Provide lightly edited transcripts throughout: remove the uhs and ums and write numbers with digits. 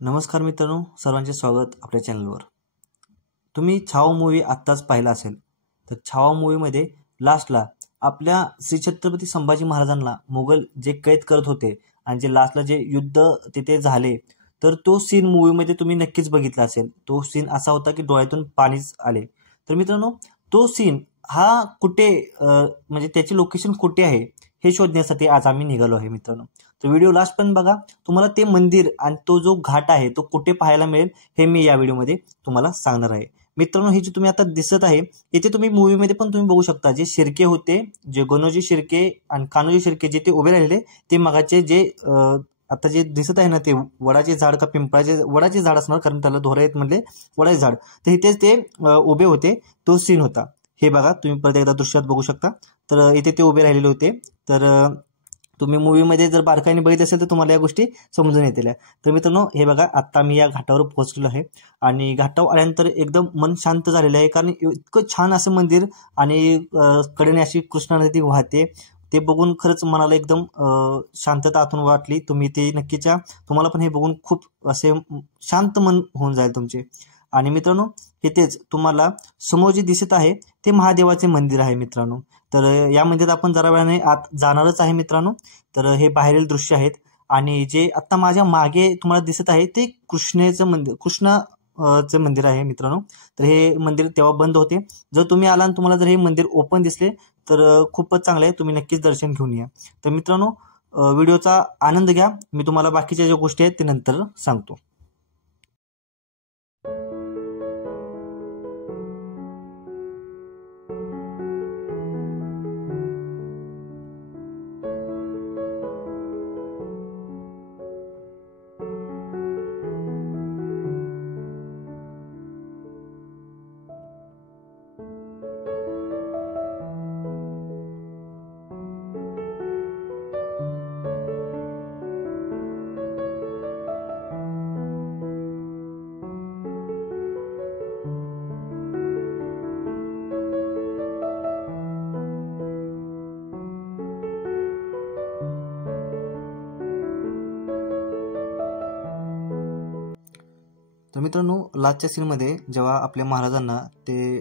नमस्कार मित्रांनो, सर्वांचे स्वागत आपल्या चॅनलवर। तुम्ही छावा मूवी आत्ताच पाहिला असेल तर छावा मूवीमध्ये लास्टला आपल्या श्री छत्रपती संभाजी महाराजांना मुघल जे कैद करत होते आणि जे लास्टला जे युद्ध तिथे झाले तर तो सीन मूवीमध्ये तुम्ही नक्कीच बघितला असेल। तो सीन असा होता की डोळ्यातून पाणीच आले। तर मित्रांनो, तो सीन हा कुठे म्हणजे त्याची लोकेशन कुठे आहे हे शोधण्यासाठी आज आम्ही निघालो आहे मित्रांनो। तर व्हिडिओ लास्ट पण बघा, तुम्हाला ते मंदिर आणि तो जो घाट आहे तो कुठे पाहायला मिळेल हे मी या व्हिडिओमध्ये तुम्हाला सांगणार आहे मित्रांनो। हे जे तुम्ही आता दिसत आहे इथे तुम्ही मूवीमध्ये पण तुम्ही बघू शकता, जे शिर्के होते, जे गणोजी शिर्के आणि कान्होजी शिर्के जे ते उभे राहिले ते मगाचे जे आता जे दिसत आहे ना ते वडाचे झाड का पिंपळाचे वडाचे झाड असणार, कारण त्याला धोरे आहेत म्हणले वडाचे झाड, तर इथेच ते उभे होते। तो सीन होता हे बघा, तुम्ही परत एकदा दृश्यात बघू शकता। तर इथे ते उभे राहिलेले होते। तर तुम्ही मूवीमध्ये जर बारकाईने बघितलं असेल तर तुम्हाला या गोष्टी समजून येतील। तर मित्रांनो, हे बघा आता मी या घाटावर पोहोचलेलो आहे आणि घाटावर आल्यानंतर एकदम मन शांत झालेलं आहे, कारण इतकं छान असं मंदिर आणि कडेने अशी कृष्णा नदी वाहते, ते बघून खरंच मनाला एकदम शांतता आतून वाटली। तुम्ही ते नक्कीच तुम्हाला पण हे बघून खूप असे शांत मन होऊन जाईल तुमचे। आणि मित्रांनो, इथेच तुम्हाला समोर जे दिसत आहे ते महादेवाचे मंदिर आहे मित्रांनो। तर या मंदिरात आपण जरा वेळाने आत जाणारच आहे मित्रांनो। तर हे बाहेरील दृश्य आहेत आणि जे आता माझ्या मागे तुम्हाला दिसत आहे ते कृष्णेचं मंदिर, कृष्णाचं मंदिर आहे मित्रांनो। तर हे मंदिर तेव्हा बंद होते। जर तुम्ही आला आणि तुम्हाला जर हे मंदिर ओपन दिसले तर खूपच चांगलं आहे, तुम्ही नक्कीच दर्शन घेऊन या। तर मित्रांनो, व्हिडिओचा आनंद घ्या, मी तुम्हाला बाकीच्या ज्या गोष्टी आहेत ते नंतर सांगतो। तर मित्रांनो, लास्टच्या सीनमध्ये जेव्हा आपल्या महाराजांना ते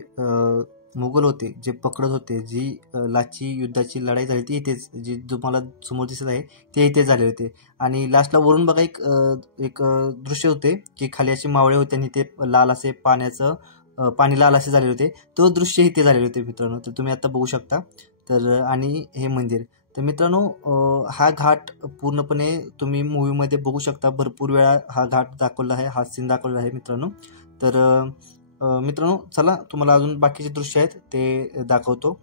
मुघल होते जे पकडत होते, जी लाची युद्धाची लढाई झाली ती इथेच, जी तुम्हाला समोर दिसत आहे ते इथे झाले होते। आणि लास्टला वरून बघा एक दृश्य होते की खाली असे मावळे होते आणि ते लाल असे पाणी लाल असे झालेले होते, तो दृश्य इथे झालेले होते मित्रांनो। तर तुम्ही आता बघू शकता। तर आणि हे मंदिर, तर मित्रांनो हा घाट पूर्णपणे तुम्ही मूवीमध्ये बघू शकता, भरपूर वेळा हा घाट दाखवला आहे, हा सीन दाखवला आहे मित्रांनो। तर मित्रांनो चला, तुम्हाला अजून बाकीचे दृश्य आहेत ते दाखवतो।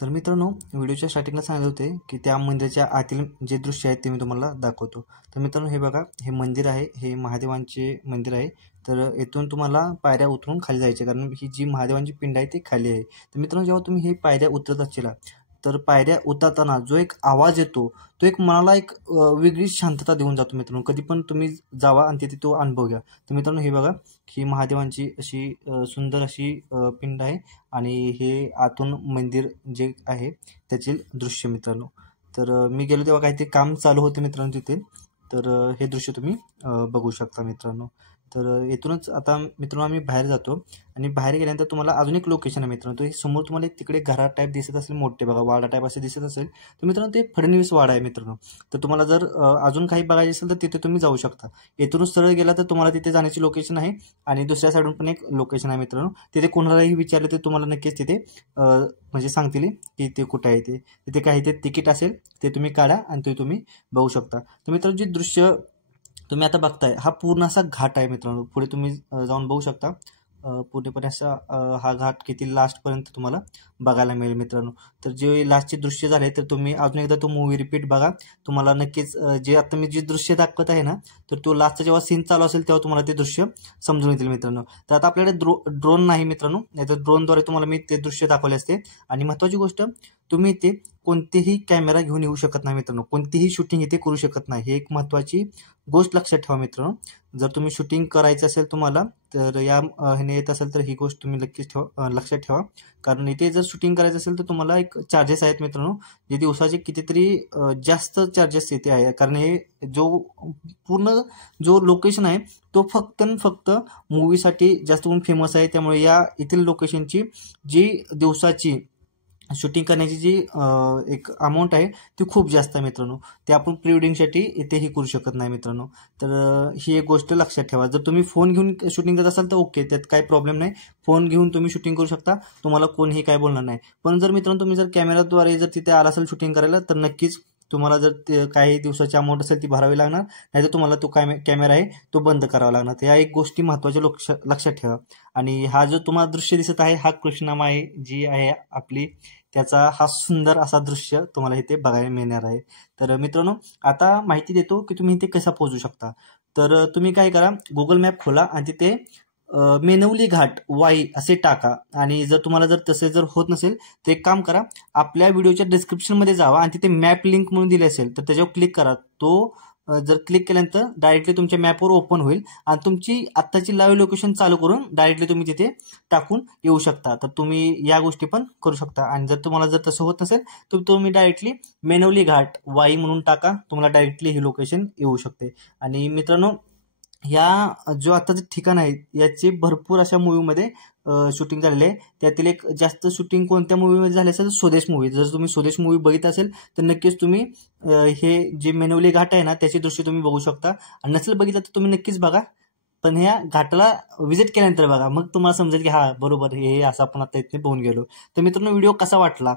तर मित्रांनो, व्हिडिओच्या स्टार्टिंगला सांगितले होते की त्या मंदिराच्या आतील जे दृश्य आहेत ते मी तुम्हाला दाखवतो। तर मित्रांनो, हे बघा, हे मंदिर आहे, हे महादेवांचे मंदिर आहे। तर इथून तुम्हाला पायऱ्या उतरून खाली जायचे, कारण ही जी महादेवांची पिंड आहे ती खाली आहे। तर मित्रांनो, जेव्हा तुम्ही हे पायऱ्या उतरत असशीला तर पायऱ्या उतरताना जो एक आवाज येतो तो एक मनाला एक वेगळी शांतता देऊन जातो मित्रांनो। कधी पण तुम्ही जावा आणि तिथे तो अनुभव घ्या। तर मित्रांनो, हे बघा, ही महादेवांची अशी सुंदर अशी पिंड आहे आणि हे आतून मंदिर जे आहे त्याचे दृश्य मित्रांनो। तर मी गेलो तेव्हा काहीतरी काम चालू होते मित्रांनो तिथे, तर हे दृश्य तुम्ही बघू शकता मित्रांनो। तर इथूनच आता मित्रांनो आम्ही बाहेर जातो आणि बाहेर गेल्यानंतर तुम्हाला अजून एक लोकेशन आहे मित्रांनो। तो हे समोर तुम्हाला एक तिकडे घरा टाईप दिसत असेल, मोठे बघा वाडा टाईप असे दिसत असेल, तर मित्रांनो ते फडणवीस वाडा आहे मित्रांनो। तर तुम्हाला जर अजून काही बघायचे असेल तर तिथे तुम्ही जाऊ शकता। इथूनच सरळ गेला तर तुम्हाला तिथे जाण्याची लोकेशन आहे आणि दुसऱ्या साईडून पण एक लोकेशन आहे मित्रांनो। तिथे कोणालाही विचारलं तर तुम्हाला नक्कीच तिथे म्हणजे सांगतील की ते कुठे आहे। तिथे काही ते तिकीट असेल ते तुम्ही काढा आणि ते तुम्ही बघू शकता। तर मित्रांनो, जे दृश्य तुम्ही आता बघताय हा पूर्ण असा घाट आहे मित्रांनो. पुढे तुम्ही जाऊन बघू शकता. पूर्णपणे असा हा घाट किती लास्टपर्यंत तुम्हाला बघायला मिळेल मित्रांनो. तर जे लास्टचे दृश्य झाले तर तुम्ही अजून एकदा तो मूवी रिपीट बघा. तुम्हाला नक्कीच जे आता मी जे दृश्य दाखवत आहे ना, तर तो लास्टचा जेव्हा सीन चालू असेल तेव्हा तुम्हाला ते दृश्य समजून येतील मित्रांनो. तर आता आपल्याकडे ड्रोन नाही मित्रांनो, नाही तर ड्रोनद्वारे तुम्हाला मी ते दृश्य दाखवले असते. आणि महत्त्वाची गोष्ट, तुम्ही इथे कोणतेही कॅमेरा घेऊन येऊ शकत नाही मित्रांनो, कोणतीही शूटिंग इथे करू शकत नाही. ही एक महत्त्वाची गोष्ट लक्षात ठेवा मित्रांनो. जर तुम्ही शूटिंग करायचं असेल तुम्हाला, तर या ह्याने येत असेल तर ही गोष्ट तुम्ही नक्कीच लक्षात ठेवा. कारण इथे जर शूटिंग करायचं असेल तर तुम्हाला एक चार्जेस आहेत मित्रांनो, जे दिवसाचे कितीतरी जास्त चार्जेस इथे आहे. कारण हे पूर्ण जो लोकेशन आहे तो फक्त आणि फक्त मूवीसाठी जास्त करून फेमस आहे. त्यामुळे या येथील लोकेशनची जी दिवसाची शूटिंग करण्याची जी एक अमाऊंट आहे ती खूप जास्त आहे मित्रांनो. ते आपण प्री वेडिंगसाठी इथेही करू शकत नाही मित्रांनो. तर ही एक गोष्ट लक्षात ठेवा. जर तुम्ही फोन घेऊन शूटिंग करत असाल तर ओके, त्यात काही प्रॉब्लेम नाही. फोन घेऊन तुम्ही शूटिंग करू शकता, तुम्हाला कोणीही काय बोलणार नाही. पण जर मित्रांनो तुम्ही जर कॅमेराद्वारे जर तिथे आला असेल शूटिंग करायला, तर नक्कीच तुम्हाला जर काही दिवसाची अमाऊंट असेल ती भरावी लागणार, नाहीतर तुम्हाला तो कॅमेरा आहे तो बंद करावा लागणार. या एक गोष्टी महत्त्वाच्या लक्षात ठेवा. आणि हा जो तुम्हाला दृश्य दिसत आहे हा कृष्णामा आहे जी आहे आपली, त्याचा हा सुंदर असा दृश्य तुम्हाला इथे बघायला मिळणार आहे. तर मित्रांनो आता माहिती देतो की तुम्ही इथे कसा पोहोचू शकता. तर तुम्ही काय करा, गुगल मॅप खोला आणि तिथे मेनवली घाट वाई असे टाका. आणि जर तुम्हाला जर तसे जर होत नसेल तर एक काम करा, आपल्या व्हिडिओच्या डिस्क्रिप्शनमध्ये जावा आणि तिथे मॅप लिंक म्हणून दिले असेल तर त्याच्यावर क्लिक करा. तो जर क्लिक केल्यानंतर डायरेक्टली तुमच्या मॅपवर ओपन होईल आणि तुमची आत्ताची लाईव्ह लोकेशन चालू करून डायरेक्टली तुम्ही तिथे टाकून येऊ शकता. तर तुम्ही या गोष्टी पण करू शकता. आणि जर तुम्हाला जर तसं होत नसेल तर तुम्ही डायरेक्टली मेनवली घाट वाई म्हणून टाका, तुम्हाला डायरेक्टली ही लोकेशन येऊ शकते. आणि मित्रांनो ह्या जो आताचं ठिकाण आहे याची भरपूर अशा मूवीमध्ये शूटिंग झालेले आहे. त्यातील एक जास्त शूटिंग कोणत्या मूवीमध्ये झाले असेल, स्वदेश मूवी. जर तुम्ही स्वदेश मूवी बघित असेल तर नक्कीच तुम्ही हे जे मेनवली घाट आहे ना त्याचे दृश्य तुम्ही बघू शकता. आणि नसेल बघितलं तर तुम्ही नक्कीच बघा, पण ह्या घाटाला व्हिजिट केल्यानंतर बघा, मग तुम्हाला समजेल की हा बरोबर हे असं आपण आता इथे बघून गेलो. तर मित्रांनो व्हिडिओ कसा वाटला,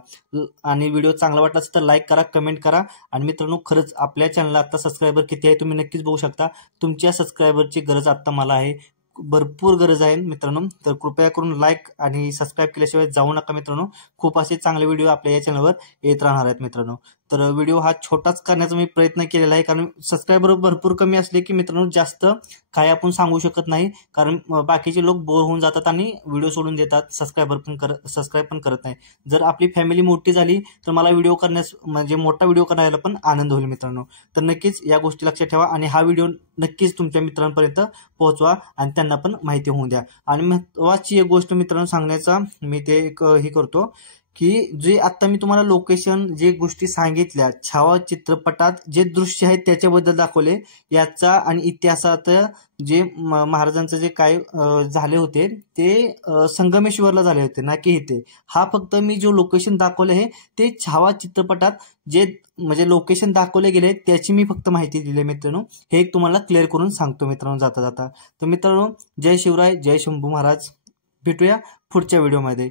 आणि व्हिडिओ चांगला वाटला असेल तर लाईक करा, कमेंट करा. आणि मित्रांनो खरंच आपल्या चॅनलला आता सबस्क्रायबर किती आहे तुम्ही नक्कीच बघू शकता. तुमच्या सबस्क्रायबरची गरज आता मला आहे, भरपूर गरज आहे मित्रांनो. तर कृपया करून लाईक आणि सबस्क्राईब केल्याशिवाय जाऊ नका मित्रांनो. खूप असे चांगले व्हिडिओ आपल्या या चॅनलवर येत राहणार आहेत मित्रांनो. तर व्हिडिओ हा छोटाच करण्याचा मी प्रयत्न केलेला आहे, कारण सबस्क्रायबर भरपूर कमी असले की मित्रांनो जास्त काय आपण सांगू शकत नाही. कारण बाकीचे लोक बोर होऊन जातात आणि व्हिडिओ सोडून देतात, सबस्क्राईब पण करत नाही. जर आपली फॅमिली मोठी झाली तर मला व्हिडिओ करण्यास म्हणजे मोठा व्हिडिओ करायला पण आनंद होईल मित्रांनो. तर नक्कीच या गोष्टी लक्षात ठेवा आणि हा व्हिडिओ नक्कीच तुमच्या मित्रांपर्यंत पोहोचवा आणि त्यांना पण माहिती होऊ द्या. आणि महत्त्वाची एक गोष्ट मित्रांनो सांगण्याचा मी ते एक हे करतो की जे आता मी तुम्हाला लोकेशन जे गोष्टी सांगितल्या, छावा चित्रपटात जे दृश्य आहेत त्याच्याबद्दल दाखवले, याचा आणि इतिहासात जे महाराजांचं जे काय झाले होते ते संगमेश्वरला झाले होते, ना की इथे. हा फक्त मी जो लोकेशन दाखवले आहे ते छावा चित्रपटात जे म्हणजे लोकेशन दाखवले गेले त्याची मी फक्त माहिती दिली मित्रांनो. हे एक तुम्हाला क्लिअर करून सांगतो मित्रांनो जाता जाता. तर मित्रांनो जय शिवराय, जय शंभू महाराज. भेटूया पुढच्या व्हिडिओमध्ये.